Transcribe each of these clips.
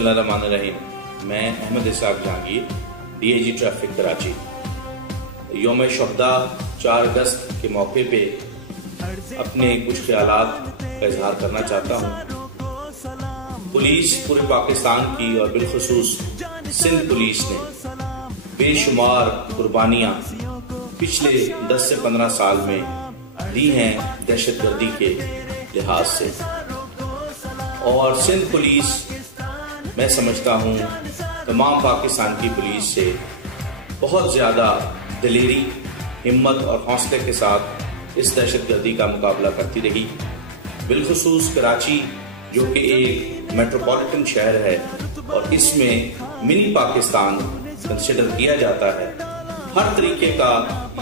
बिस्मिल्लाहिर्रहमानिर्रहीम। मैं Ahmed Ishaq Jahangir, DIG traffic Karachi. यौम शुहदा 4 अगस्त के मौके पे अपने कुछ ख्यालात का इजहार करना चाहता हूँ। पुलिस पूरे पाकिस्तान की और बिलखुसूस सिंध पुलिस ने बेशुमार कुर्बानियाँ पिछले 10 से 15 साल में दी हैं दहशतगर्दी के लिहाज से, और सिंध पुलिस मैं समझता हूँ तमाम पाकिस्तान की पुलिस से बहुत ज़्यादा दिलेरी, हिम्मत और हौसले के साथ इस दहशतगर्दी का मुकाबला करती रही। बिलखुसूस कराची जो कि एक मेट्रोपॉलिटन शहर है और इसमें मिनी पाकिस्तान कंसिडर किया जाता है, हर तरीके का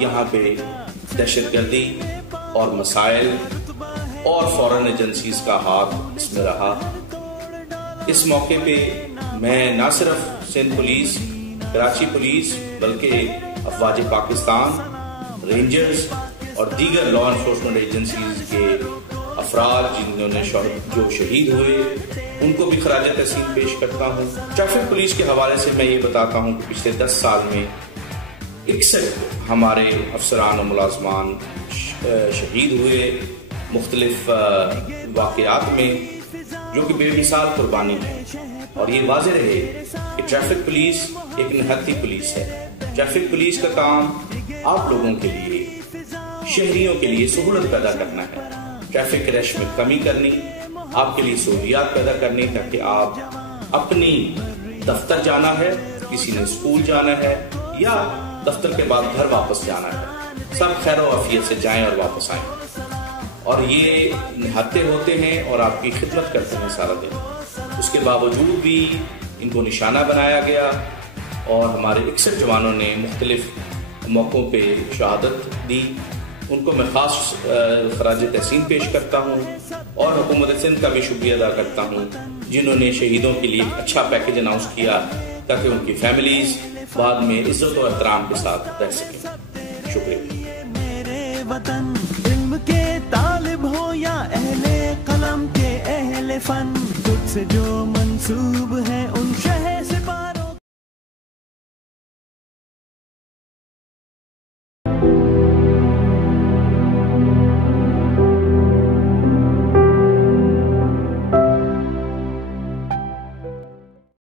यहाँ पे दहशतगर्दी और मसाइल और फॉरेन एजेंसीज का हाथ इसमें रहा। इस मौके पे मैं ना सिर्फ सिंध पुलिस, कराची पुलिस, बल्कि अफवाज पाकिस्तान, रेंजर्स और दीगर लॉ एनफोर्समेंट एजेंसीज के अफराद जिन्होंने जो शहीद हुए उनको भी खराज तहसीन पेश करता हूँ। ट्रैफिक पुलिस के हवाले से मैं ये बताता हूँ कि पिछले 10 साल में 61 हमारे अफसरान और मुलाजमान शहीद हुए मुख्तलिफ वाक़यात में, जो कि बेमिसाल कुर्बानी है। और ये वाज़ेह रहे कि ट्रैफिक पुलिस एक निहत्ती पुलिस है। ट्रैफिक पुलिस का काम आप लोगों के लिए, शहरियों के लिए सहूलत पैदा करना है, ट्रैफिक रश में कमी करनी, आपके लिए सहूलियात पैदा करनी, ताकि आप अपनी दफ्तर जाना है, किसी ने स्कूल जाना है या दफ्तर के बाद घर वापस जाना है, सब खैर व आफियत से जाएं और वापस आएं। और ये निहत्ते होते हैं और आपकी खिदमत करते हैं सारा दिन। उसके बावजूद भी इनको निशाना बनाया गया और हमारे 61 जवानों ने मुख्तलिफ मौक़ों पे शहादत दी। उनको मैं ख़ास खराज तहसीन पेश करता हूँ और हुकूमत सिंध का भी शुक्रिया अदा करता हूँ जिन्होंने शहीदों के लिए अच्छा पैकेज अनाउंस किया ताकि उनकी फैमिलीज बाद में इज्जत और एहतराम के साथ रह सकें। शुक्रिया। मेरे वतन इल्म के तालिब हो या अहले कलम के अहले फन, तुझसे जो मंसूब